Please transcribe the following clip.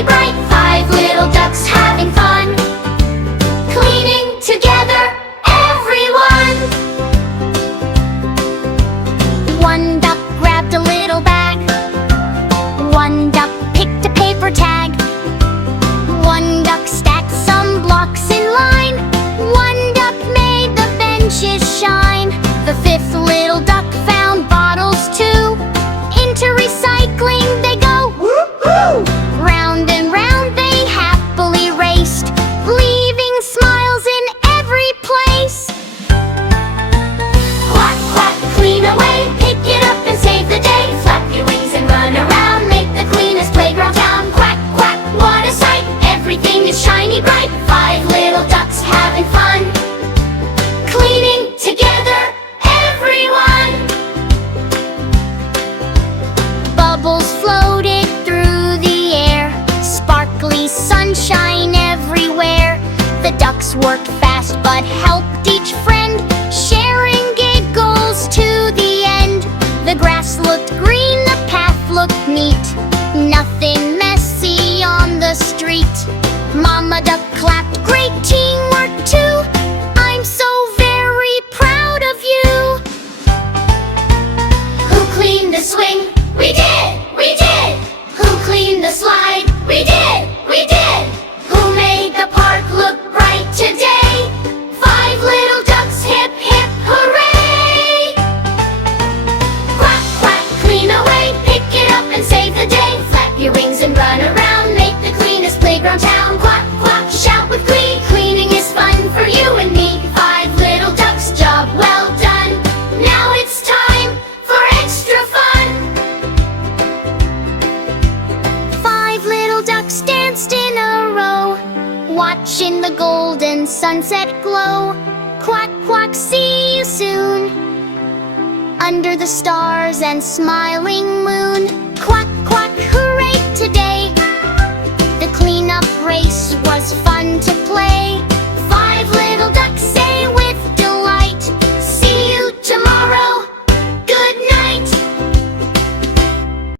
shiny bright. Five little ducks having fun, cleaning together, everyone. One duck grabbed a little bag. One duck picked a paper tag. One duck stacked some blocks in line. One duck made the benches shine. The fifth little duck found bottles too. Into recycling they go. Woo-hoo! Round and round they happily raced, leaving smiles in every place. Quack, quack, clean away, pick it up and save the day. Flap your wings and run around, make the cleanest playground town. Quack, quack, what a sight, everything is shiny bright. Five little ducks having fun, cleaning together, everyone. Bubbles floated through the air, sparkly sunshine everywhere. The ducks worked fast but helped each friend, sharing giggles to the end. The grass looked green, the path looked neat, nothing messy on the street. Mama duck clapped, great teamwork too. I'm so very proud of you. Who cleaned the swing? We did! We did! Who cleaned the slide? We did! We did! Who made the park look bright today? Five little ducks, hip hip hooray! Quack quack, clean away, pick it up and save the day. Flap your wings and run around, make the cleanest playground town. Quack quack, shout with glee, cleaning is fun for you and me. Five little ducks, job well done. Now it's time for extra fun. Five little ducks danced in a row, watching the golden sunset glow. Quack, quack, see you soon, under the stars and smiling moon. Quack, quack, hooray today. The cleanup race was fun to play.